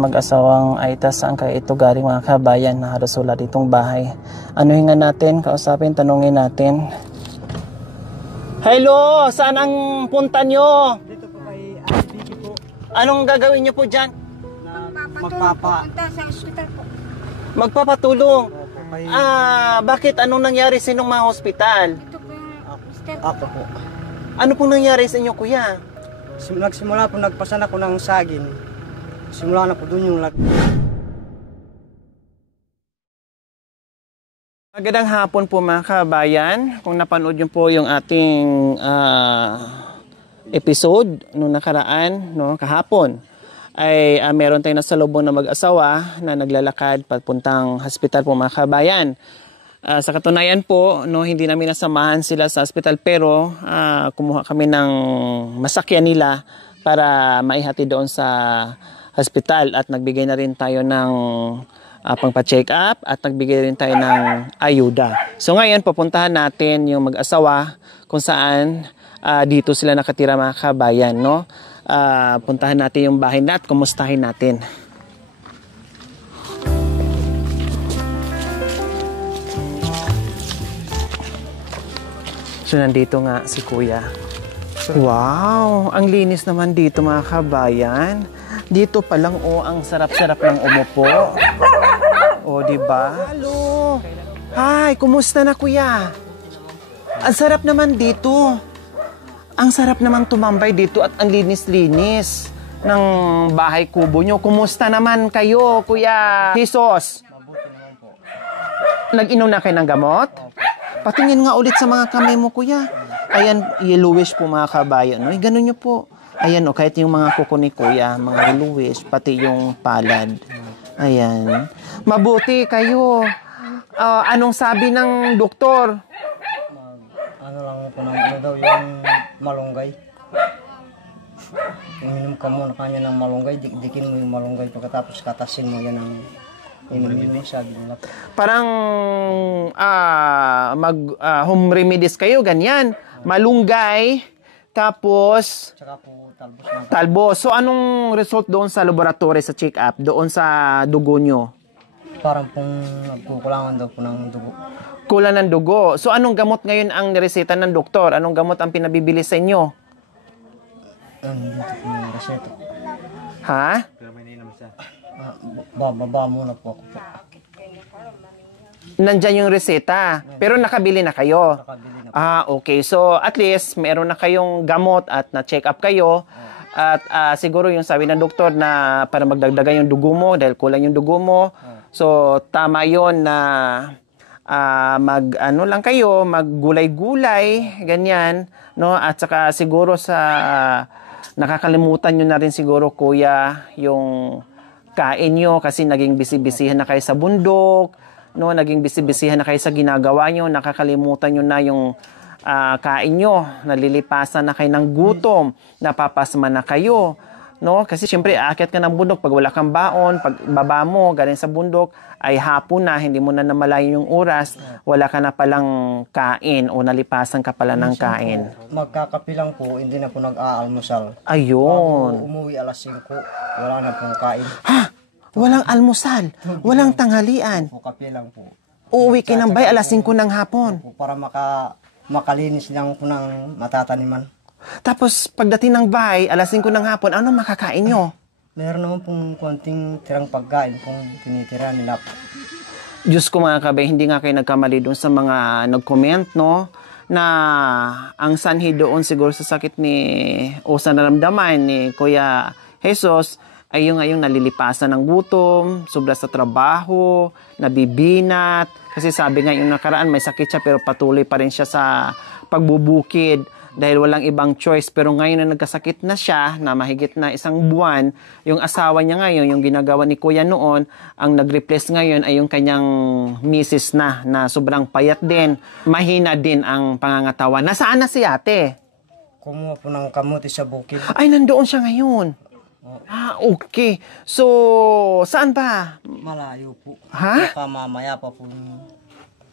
mag-asawang Aita, saan kayo ito galing mga kabayan na halos wala ditong bahay. Anuhin nga natin, kausapin, tanungin natin. Hello, saan ang punta nyo? Dito po kay Vicky po. Anong gagawin nyo po dyan? Magpapa. Sa hospital po. Magpapatulong. Opo, kay... Bakit? Anong nangyari sa inyong mga hospital? Ito po yung mister. Ako po. Ano pong nangyari sa inyo, kuya? Nagsimula po, nagpasan ako ng saging. Simula na po dun yung Magandang hapon po mga kabayan. Kung napanood nyo po yung ating episode nung nakaraan, no, kahapon, ay meron tayong nasalubong na mag-asawa na naglalakad papuntang hospital po mga kabayan. Sa katunayan po, no, hindi namin nasamahan sila sa hospital pero kumuha kami ng masakyan nila para maihati doon sa hospital at nagbigay na rin tayo ng pangpa-check up at nagbigay rin tayo ng ayuda. So ngayon pupuntahan natin yung mag-asawa kung saan dito sila nakatira mga kabayan, no? Puntahan natin yung bahay na at kumustahin natin. So nandito nga si kuya. Wow, ang linis naman dito mga kabayan. Dito pa lang ang sarap-sarap ng umupo. Di ba? Hello. Hi, kumusta na kuya? Ang sarap naman dito. Ang sarap naman tumambay dito at ang linis-linis ng bahay kubo nyo. Kumusta naman kayo, Kuya Jesus? mabuti naman po. Nag-inom na kayo ng gamot? Patingin nga ulit sa mga kamay mo, Kuya. Ayan, yellowish po mga kabayan. No? Ganun nyo po. Ayan, kahit yung mga kuko ni Kuya, mga yellowish, pati yung palad. Ayan. Mabuti kayo. Anong sabi ng doktor? Ano lang po ano daw yung malunggay. Uminom ka muna kanya ng malunggay, dikin mo yung malunggay pagkatapos katasin mo yan ng inumin mo, sabi nila. Parang home remedies kayo, ganyan. Malunggay, tapos Tsaka po talbos ng talbos. So anong result doon sa laboratory, sa check-up, doon sa dugo nyo? parang pong nagkukulangan daw po ng dugo. Kulang ng dugo. So anong gamot ngayon ang nireseta ng doktor? Anong gamot ang pinabibili sa inyo? Dito po yung reseta. Ha? Bababa muna po ako po. Nandyan yung reseta. Pero nakabili na kayo. Nakabili na po. Okay. So at least meron na kayong gamot at na-check up kayo. At siguro yung sabi ng doktor na para magdagdagan yung dugo mo dahil kulang yung dugo mo. So tama yon na lang kayo, maggulay-gulay, ganyan, no? At saka siguro sa nakakalimutan nyo na rin siguro, kuya, yung kain nyo kasi naging bisi-bisihan na kayo sa bundok, no? Naging bisi-bisihan na kayo sa ginagawa nyo, nakakalimutan nyo na yung kain nyo, nalilipasan na kayo ng gutom, napapasma na kayo, no? Kasi syempre aakyat ka ng bundok pag wala kang baon, pag baba mo galing sa bundok ay hapon na, hindi mo na namalayan yung oras, wala ka na palang kain o nalipasan ka pala ng kain. Magkakapilang po, hindi na po nag-aalmusal. Ayun. Umuwi alas 5, wala na pong kain. Ha? Walang almusal, walang tanghalian. Po, kapilang po. Uuwi kinambay alas 5 ng hapon. Para makalinis lang po ng matataniman. Tapos pagdating ng bahay, alas 5 ng hapon, ano makakain nyo? Meron naman pong konting tirang pagkain kung tinitira nila po. Diyos ko mga kabay, hindi nga kayo nagkamali doon sa mga nag-comment, no? Na ang sanhi doon siguro sa sakit o sa naramdaman ni Kuya Jesus ay yung ngayong nalilipasan ng gutom, sobra sa trabaho, nabibinat. Kasi sabi nga yung nakaraan may sakit siya pero patuloy pa rin siya sa pagbubukid dahil walang ibang choice. Pero ngayon na nagkasakit na siya, na mahigit na 1 buwan, yung asawa niya ngayon, yung ginagawa ni Kuya noon, ang nag-replace ngayon ay yung kanyang misis na sobrang payat din. Mahina din ang pangangatawan. Nasaan na si ate? Kumuha po ng kamuti sa bukid. Ay, nandoon siya ngayon. Okay. So, saan ba? Malayo po. Ha? Baka mamaya pa po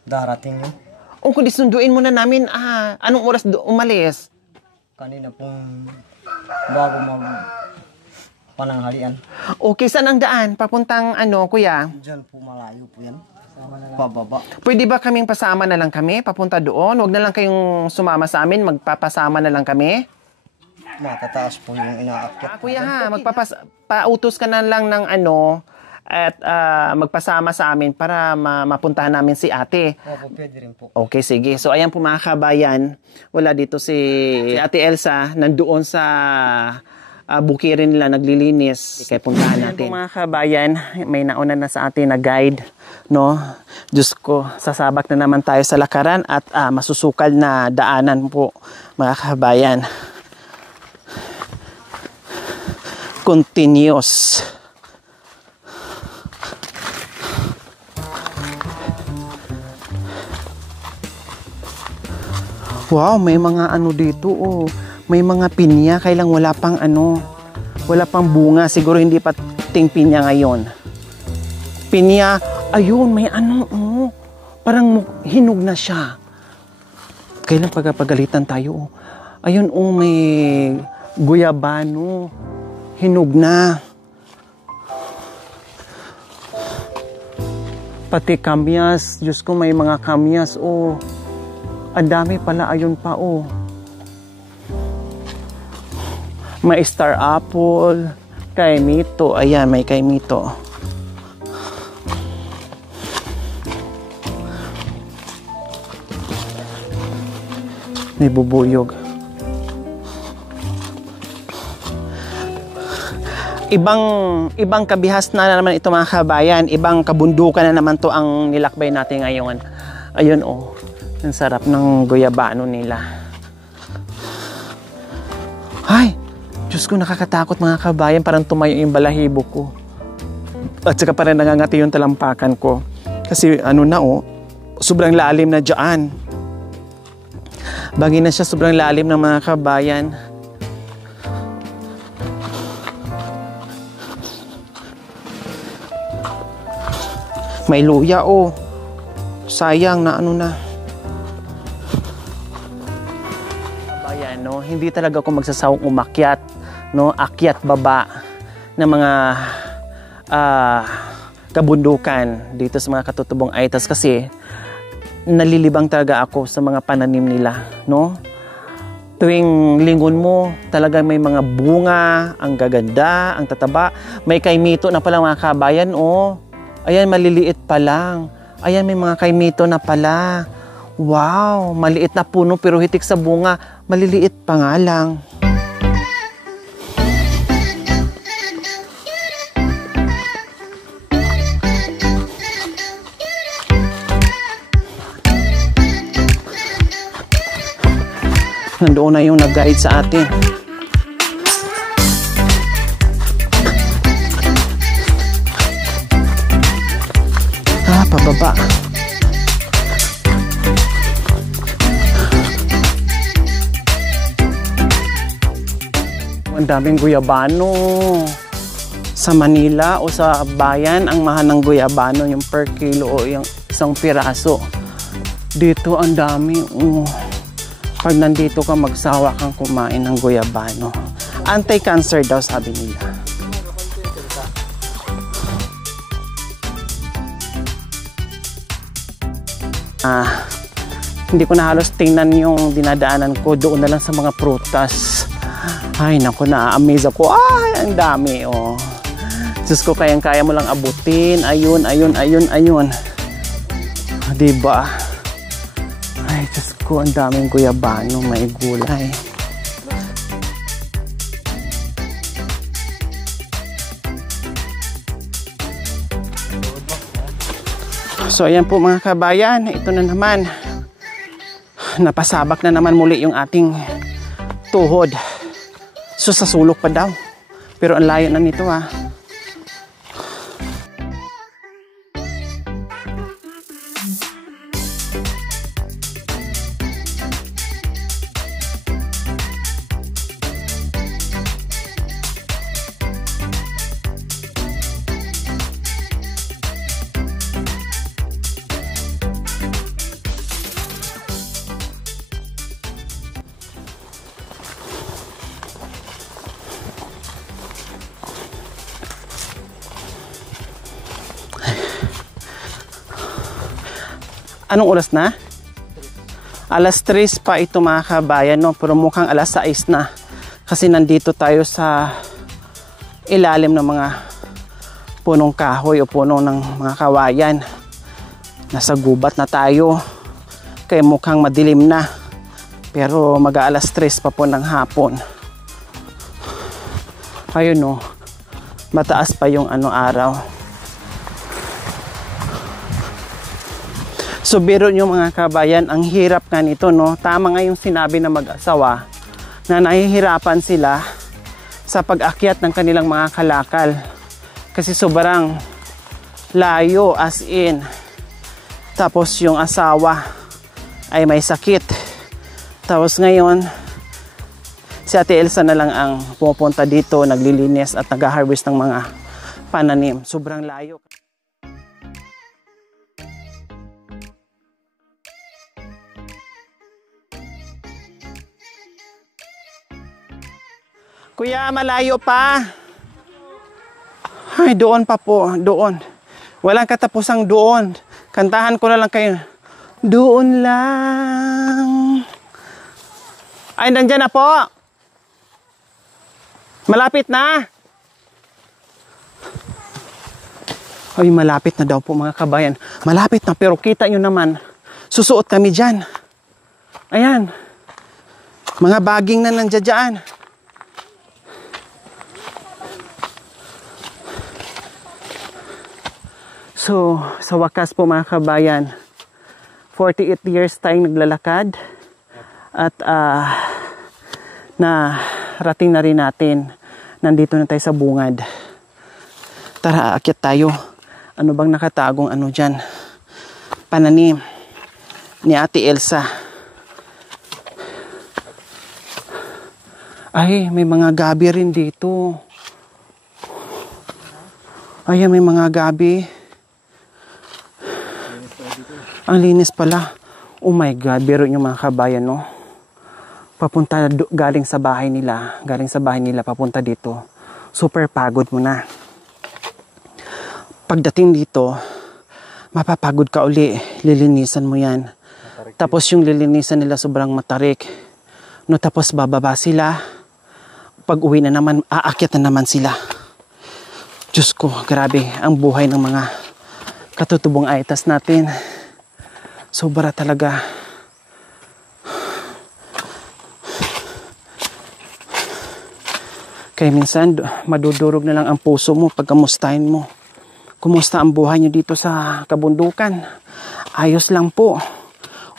darating yun. Kung sunduin mo na namin, anong oras umalis? Kanina pong bago pananghalian. Okay, saan ang daan? Papuntang ano, kuya? Diyan po malayo po yan. Pababa. Pwede ba kaming pasama na lang kami? Papunta doon? Huwag na lang kayong sumama sa amin. Magpapasama na lang kami? Matataas po yung inaakyat. Kuya ha, pautos ka na lang ng ano at magpasama sa amin para mapuntahan namin si ate. Opo, pwede rin po. Okay, sige. So, ayan po mga kabayan. Wala dito si Ate Elsa. Nandoon sa bukirin nila naglilinis. Kaya puntahan natin. Ayan po mga kabayan. May nauna na sa atin na guide. No? Diyos ko, sasabak na naman tayo sa lakaran at masusukal na daanan po mga kabayan. Continuous. Wow, may mga ano dito oh. May mga pinya, kailang wala pang ano. Wala pang bunga, siguro hindi pa ting pinya ngayon. Pinya, ayun, may ano oh. Parang hinog na siya. Kailang pagpagalitan tayo oh. Ayun oh, may guyabano. Hinog na. Pati kamyas. Diyos ko, may mga kamyas. Oh. Ang dami pala. Ayun pa. Oh. May star apple. Kaimito. Ayan, may kaimito. May bubuyog. Ibang kabihas na naman ito mga kabayan. Ibang kabundukan na naman to ang nilakbay natin ngayon. Ayun oh. Ang sarap ng guyabano nila. Ay! Diyos ko, nakakatakot mga kabayan. Parang tumayo yung balahibo ko. At saka parang nangangati yung talampakan ko. Kasi ano na oh. Sobrang lalim na dyan. Bangin na siya, sobrang lalim ng mga kabayan. May luya oh. Sayang na ano na. Bayan no, hindi talaga ako magsasawang umakyat, no, akyat baba ng mga kabundukan dito sa mga katutubong Aitas kasi nalilibang talaga ako sa mga pananim nila, no? Tuwing lingon mo, talaga may mga bunga, ang gaganda, ang tataba. May kaimito na pala mga kabayan oh. Ayan, maliliit pa lang. Ayan, may mga kaimito na pala. Wow, maliit na puno pero hitik sa bunga. Maliliit pa nga lang. Nandoon na yung nag-guide sa atin. Pababa. Ang daming guyabano. Sa Manila o sa bayan, ang mahal ng guyabano yung per kilo o yung isang piraso. Dito ang dami. Pag nandito ka, magsawa kang kumain ng guyabano. Anti-cancer daw sabi nila. Hindi ko na halos tingnan yung dinadaanan ko. Doon na lang sa mga prutas. Ay, naku, na-amaze ako. Ay, ang dami, oh. Diyos ko, kayang-kaya mo lang abutin. Ayun, ayun, ayun, ayun. Diba? Ay, Diyos ko, ang daming guyabano. May gulay. So ayan po mga kabayan, ito na naman. Napasabak na naman muli yung ating tuhod. So sa sulok pa daw. Pero ang layo na nito ah. Anong oras na? Alas 3 pa ito mga kabayan, no? Pero mukhang alas 6 na. Kasi nandito tayo sa ilalim ng mga punong kahoy o puno ng mga kawayan. Nasa gubat na tayo. Kaya mukhang madilim na. Pero mag-aalas 3 pa po ng hapon. Ayun, no? Mataas pa yung araw. So biro nyo mga kabayan, ang hirap nga nito, no? Tama nga yung sinabi ng mag-asawa na nahihirapan sila sa pag-akyat ng kanilang mga kalakal. Kasi sobrang layo, as in. Tapos yung asawa ay may sakit. Tapos ngayon, si Ate Elsa na lang ang pupunta dito, naglilinis at nag-harvest ng mga pananim. Sobrang layo. Kuya, malayo pa. Ay, doon pa po. Doon. Walang katapusang doon. Kantahan ko na lang kayo. Doon lang. Ay, nandyan na po. Malapit na. Ay, malapit na daw po mga kabayan. Malapit na, pero kita nyo naman. Susuot kami dyan. Ayan. Mga baging na nandyan dyan. So, sa wakas po mga kabayan, 48 years tayong naglalakad at rating na rin natin. Nandito na tayo sa bungad. Tara, aakyat tayo. Ano bang nakatagong dyan? Pananim ni Ate Elsa. Ay, may mga gabi rin dito. Ay, may mga gabi. Ang linis pala. Oh my God, biro nyo mga kabayan, no? Papunta galing sa bahay nila, papunta dito. Super pagod mo na. Pagdating dito, mapapagod ka uli. Lilinisan mo yan. Matarik. Tapos yung lilinisan nila sobrang matarik. No, tapos bababa sila. Pag uwi na naman, aakyat na naman sila. Diyos ko, grabe ang buhay ng mga katutubong aitas natin. Sobra talaga. Kaya minsan, madudurog na lang ang puso mo pag kamustahin mo. Kumusta ang buhay niyo dito sa kabundukan? Ayos lang po.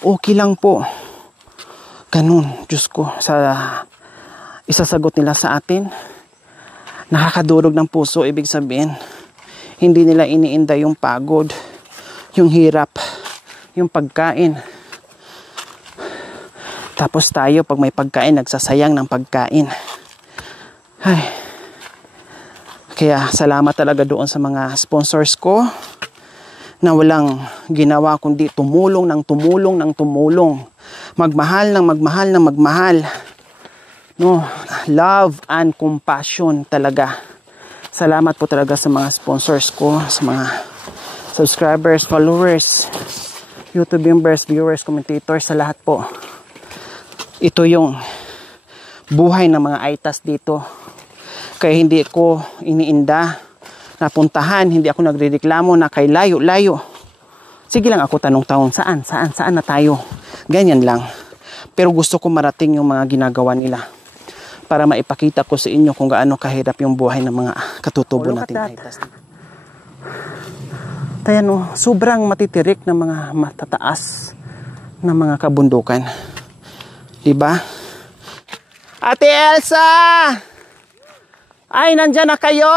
Okay lang po. Ganun, Diyos ko, isasagot nila sa atin. Nakakadurog ng puso, ibig sabihin. Hindi nila iniinda yung pagod, yung hirap, yung pagkain. Tapos tayo, pag may pagkain, nagsasayang ng pagkain. Ay. Kaya salamat talaga doon sa mga sponsors ko na walang ginawa kundi tumulong ng tumulong. Magmahal ng magmahal. No, love and compassion talaga. Salamat po talaga sa mga sponsors ko, sa mga subscribers, followers, YouTube members, viewers, commentators, sa lahat po. Ito yung buhay ng mga aitas dito. Kaya hindi ko iniinda, napuntahan, hindi ako nagrereklamo na kay layo. Sige lang ako tanong-tanong, saan na tayo? Ganyan lang. Pero gusto ko marating yung mga ginagawa nila para maipakita ko sa inyo kung gaano kahirap yung buhay ng mga katutubo nating aitas. Tayan, sobrang matitirik ng mga matataas na mga kabundukan. Diba? Ate Elsa! Ay, nandyan na kayo!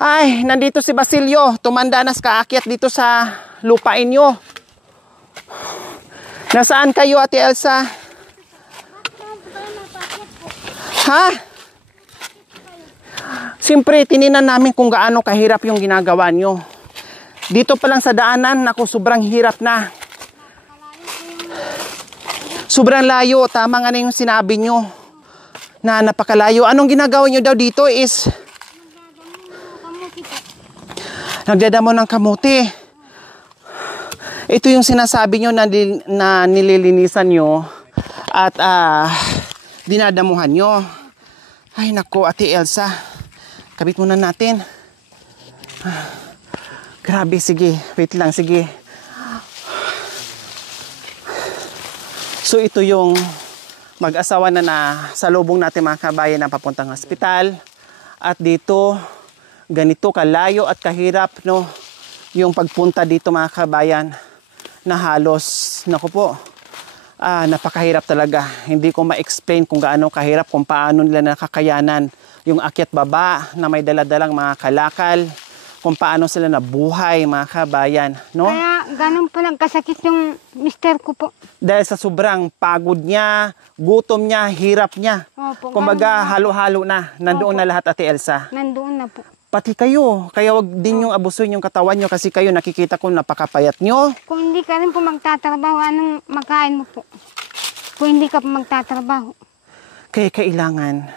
Ay, nandito si Basilio. Tumanda na kaakyat dito sa lupain nyo. Nasaan kayo, Ate Elsa? Ha? Siyempre, tininan namin kung gaano kahirap yung ginagawa nyo. Dito pa lang sa daanan, naku, sobrang hirap na. Sobrang layo. Tama nga na yung sinabi nyo na napakalayo. Anong ginagawa nyo daw dito is nagdadamo ng kamote. Ito yung sinasabi nyo na nililinisan nyo at dinadamuhan nyo. Ay nako, Ate Elsa. Kabit muna natin. Grabe, sige. Wait lang, sige. So ito yung mag-asawa na sa lubong natin mga kabayan na papuntang hospital. At dito, ganito kalayo at kahirap, no? Yung pagpunta dito mga kabayan na halos, naku po, napakahirap talaga. Hindi ko ma-explain kung gaano kahirap, kung paano nila nakakayanan yung akyat baba na may daladalang mga kalakal, kung paano sila nabuhay mga kabayan, no? Kaya ganun po nagkasakit yung mister ko po. Dahil sa sobrang pagod niya, gutom niya, hirap niya. Opo, Kumbaga ganun halo-halo na, nandoon Opo. na lahat, Ate Elsa. Nandoon na po. Pati kayo, kaya wag din yung abusuin yung katawan nyo kasi kayo nakikita ko napakapayat nyo. Kung hindi ka rin po magtatrabaho, anong makain mo po? Kung hindi ka po magtatrabaho. Kaya kailangan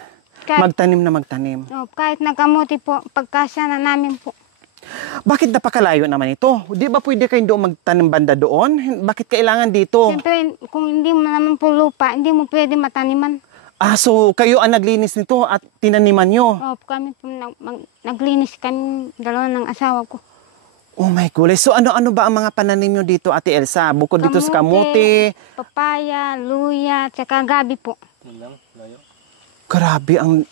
magtanim na magtanim. Kahit nakamuti po, pagkasya na namin po. Bakit napakalayo naman ito? Di ba pwede kayong doon magtanim banda doon? Bakit kailangan dito? Siyempre, kung hindi mo naman po lupa, hindi mo pwede mataniman. So kayo ang naglinis nito at tinaniman nyo. Kami po naglinis kami dalawa ng asawa ko. Oh my goodness. So ano-ano ba ang mga pananim nyo dito, Ate Elsa? Bukod dito sa kamote. Papaya, luya, tsaka gabi po. Grabe ang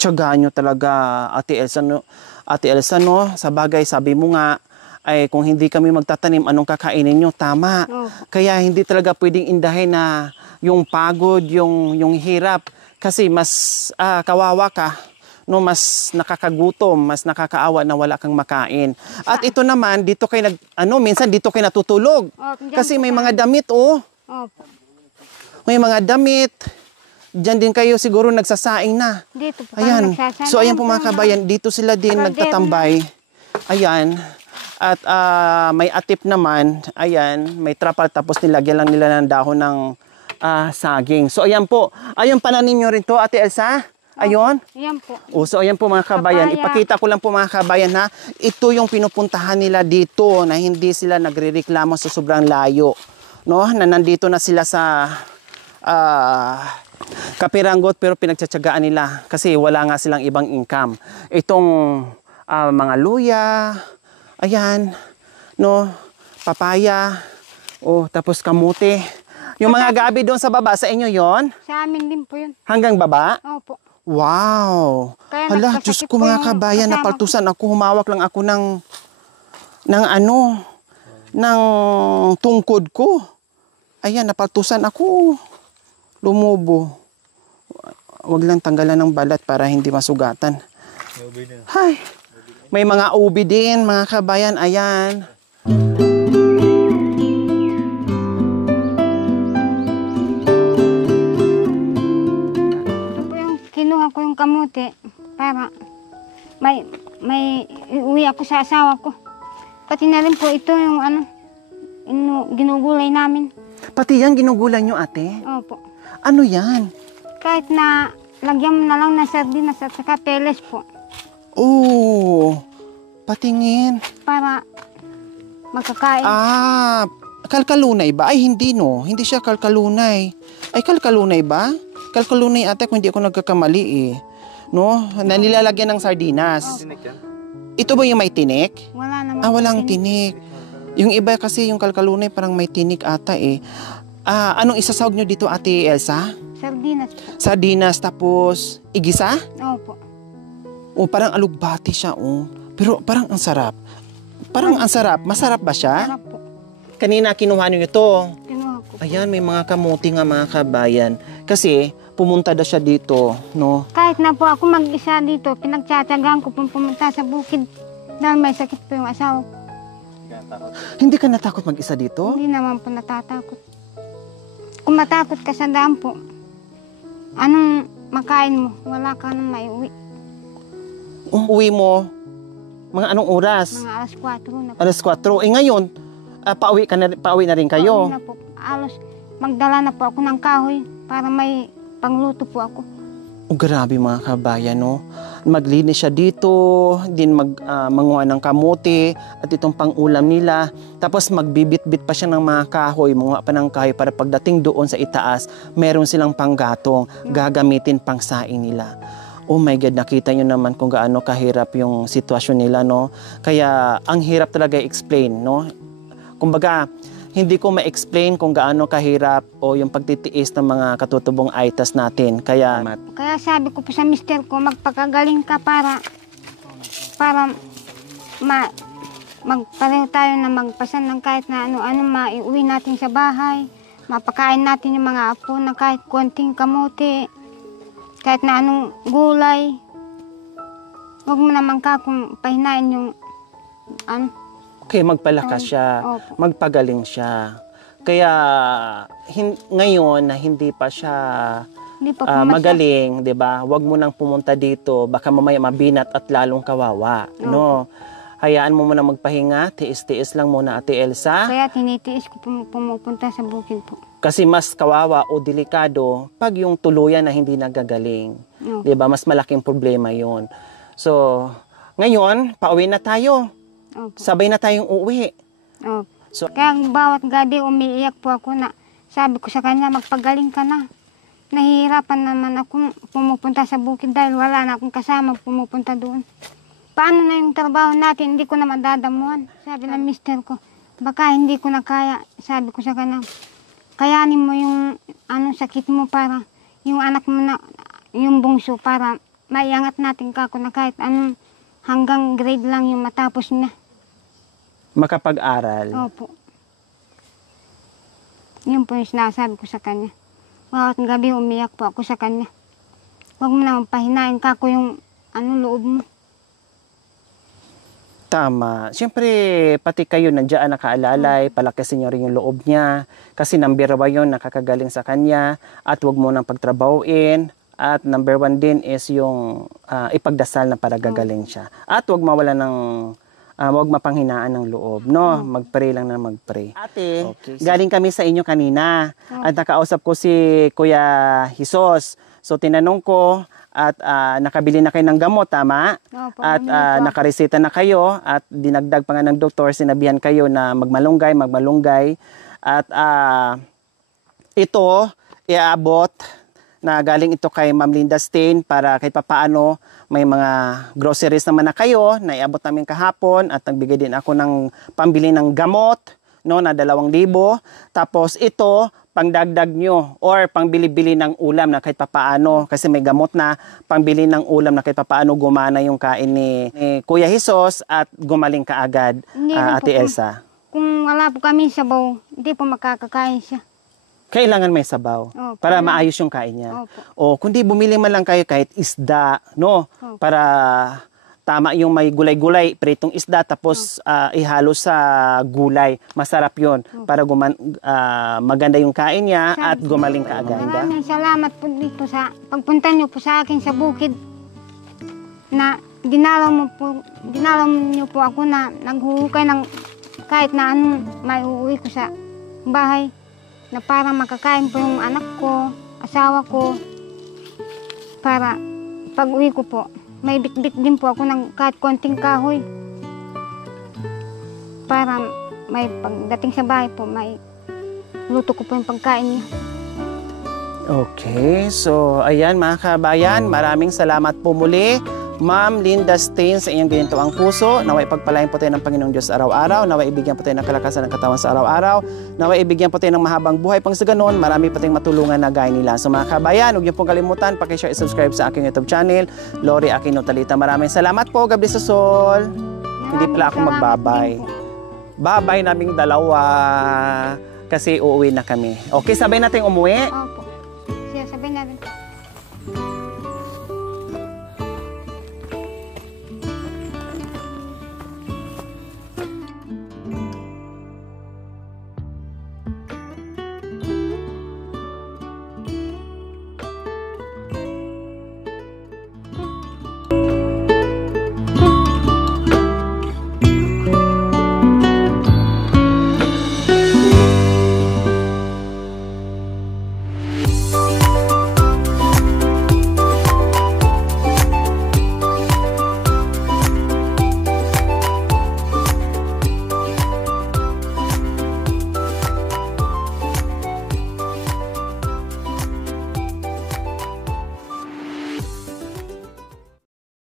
tiyaga nyo talaga, Ate Elsa. No? Ate Elsa, no? Sa bagay, sabi mo nga, ay kung hindi kami magtatanim, anong kakainin nyo? Tama. Kaya hindi talaga pwedeng indahin na yung pagod, yung hirap. Kasi mas kawawa ka, no? Mas nakakagutom, mas nakakaawa na wala kang makain. At ito naman, dito kayo minsan dito kayo natutulog. Kasi may mga damit, May mga damit. Diyan din kayo siguro nagsasaing na. Dito po Ayan. nagsasaing. So ayan po mga kabayan, dito sila din nagtatambay. Ayan. At may atip naman. Ayan. May trapal tapos nilagyan lang nila ng dahon ng saging. So ayan po. Ayun pananim nyo rin to, Ate Elsa. Ayun. Ayan po. So ayan po mga kabayan. Papaya. Ipakita ko lang po mga kabayan ha. Ito yung pinupuntahan nila dito na hindi sila nagrereklamo sa sobrang layo. No? Na nandito na sila sa Kapiranggot pero pinagtsatsagaan nila kasi wala nga silang ibang income. Itong mga luya, ayan, no, papaya, tapos kamote. Yung mga gabi doon sa baba, sa inyo yon? Sa amin din po yun. Hanggang baba? Opo. Wow! Kaya Hala, nagkasakit Diyos ko po mga yung kabayan, kasama napaltusan ako, humawak lang ako ng tungkod ko. Ayan, napaltusan ako. Lumubo. Wag lang tanggalan ng balat para hindi masugatan. Hay. May mga ubi din, mga kabayan. Ayan. Ito po yung kinuha ko yung kamote para may uwi ako sa asawa ko. Pati na rin po ito yung ginugulay namin. Pati yan ginugulay nyo, ate? Opo. Ano yan? Kahit na lagyan mo na lang ng sardinas at saka peles po. Patingin. Para makakain. Kalkalunay ba? Ay, hindi no. Hindi siya kalkalunay. Ay, kalkalunay ba? Kalkalunay ate kung hindi ako nagkakamali eh. No? Na nilalagyan ng sardinas. Ito ba yung may tinik? Wala naman. Walang tinik. Yung iba kasi yung kalkalunay parang may tinik ata eh. Anong isasawag nyo dito, Ate Elsa? Sardinas po. Sardinas tapos igisa? Opo. Parang alugbati siya, Pero parang ang sarap. Parang ang sarap. Masarap ba siya? Sarap po. Kanina kinuha nyo ito. Kinuha ko. Ayan, may mga kamuti nga mga kabayan. Kasi pumunta na siya dito, no? Kahit na po ako mag-isa dito, pinagtsatsagaan ko pong pumunta sa bukid. Dahil may sakit po yung asawa ko. Hindi ka natakot mag-isa dito? Hindi naman po natatakot. Kung matakot ka sa daan po, anong makain mo? Wala ka nang maiuwi. Uwi mo, mga anong oras? Mga alas 4 na po. Alas 4. Ngayon, pauwi na rin kayo. Pauwi na po. Alos, magdala na po ako ng kahoy para may pangluto po ako. Grabe mga kabayan, no? maglinis siya dito, din manguha ng kamote at itong pang-ulam nila. Tapos magbibit-bit pa siya ng mga kahoy, manguha pa ng kahoy para pagdating doon sa itaas, meron silang panggatong, gagamitin pang saing nila. Oh my God, nakita nyo naman kung gaano kahirap yung sitwasyon nila, no? Kaya ang hirap talaga i-explain, no? Kumbaga, hindi ko ma-explain kung gaano kahirap o yung pagtitiis ng mga katutubong aitas natin. Kaya sabi ko po sa mister ko, magpakagaling ka para magpareho tayo na magpasan ng kahit na ano-ano, maiuwi natin sa bahay, mapakain natin yung mga apo na kahit konting kamote, kahit na anong gulay. Huwag mo naman ka kung pahinain yung okay, magpalakas siya, Opo. magpagaling siya. Kaya ngayon na hindi pa siya Hindi pa pumasya. magaling, 'di ba? Huwag mo nang pumunta dito, baka mamaya mabinat at lalong kawawa, no? Hayaan mo muna magpahinga, tiis-tiis lang muna, Ate Elsa. Kaya tinitiis ko pumupunta sa bukid po. Kasi mas kawawa o delikado pag yung tuluyan na hindi nagagaling. Opo. 'Di ba? Mas malaking problema 'yon. So, ngayon, pauwi na tayo. Opo. Sabay na tayong uuwi. Opo. So, Kaya bawat gabi umiiyak po ako na sabi ko sa kanya, magpagaling ka na. Nahihirapan naman akong pumupunta sa bukid dahil wala na akong kasama pumupunta doon. Paano na yung trabaho natin? Hindi ko na madadamuhan. Sabi ng mister ko, baka hindi ko na kaya. Sabi ko sa kanya, kayanin mo yung sakit mo para yung anak mo na, yung bungso para maiangat natin kako na kahit anong hanggang grade lang yung matapos niya. makapag-aral. Opo. Yun po yung sinasabi ko sa kanya. Bawat gabi umiyak po ako sa kanya. Huwag mo naman pahinain kako yung loob mo. Tama. Siyempre, pati kayo nandiyan nakaalalay, palakasin niyo rin yung loob niya. Kasi number 1 yun, nakakagaling sa kanya. At huwag mo nang pagtrabahuin. At number 1 din is yung ipagdasal na para gagaling siya. At huwag mawala ng huwag mapanghinaan ng loob, no? Mag-pray lang na mag-pray. Ate, galing kami sa inyo kanina at nakausap ko si Kuya Jesus. So tinanong ko at nakabili na kayo ng gamot, tama? Opo, At nakareseta na kayo at dinagdag pa nga ng doktor, sinabihan kayo na magmalunggay. At ito, iaabot na galing ito kay Ma'am Linda Stain para kahit papaano may mga groceries naman na kayo na iabot namin kahapon at nagbigay din ako ng pambili ng gamot, no, na 2,000. Tapos ito, pangdagdag nyo or pangbili-bili ng ulam na kahit papaano kasi may gamot na pangbili ng ulam na kahit papaano gumana yung kain ni Kuya Jesus at gumaling kaagad, Ate Elsa. Kung wala po kami sabaw, hindi po makakakain siya. Kailangan may sabaw para maayos yung kain niya. O kundi bumili man lang kayo kahit isda, no? Para tama yung may gulay-gulay, pritong isda tapos ihalo sa gulay. Masarap 'yon para maganda yung kain niya at gumaling kaagad. Maraming salamat po dito sa pagpunta niyo po sa akin sa bukid na dinalaw niyo po ako na naghuhukay ng kahit na anong maiuwi ko sa bahay. Na para makakain po yung anak ko, asawa ko, para pag-uwi ko po, may bit-bit din po ako ng kahit konting kahoy. Para may pagdating sa bahay po, may luto ko po yung pagkain niya. Okay, so ayan mga kabayan, maraming salamat po muli. Ma'am Linda Stain, sa inyong ginitawang puso, naway pagpalain po tayo ng Panginoong Diyos araw-araw, naway ibigyan po tayo ng kalakasan ng katawan sa araw-araw, naway ibigyan po tayo ng mahabang buhay pang sa ganon, marami po tayong matulungan na gaya nila. So mga kabayan, huwag niyo pong kalimutan, pakishare at subscribe sa aking YouTube channel, Lori Aquino Talita. Maraming salamat po, God bless us all. Hindi pala ako magbabay. Babay naming dalawa kasi uuwi na kami. Okay, sabay natin umuwi? Opo.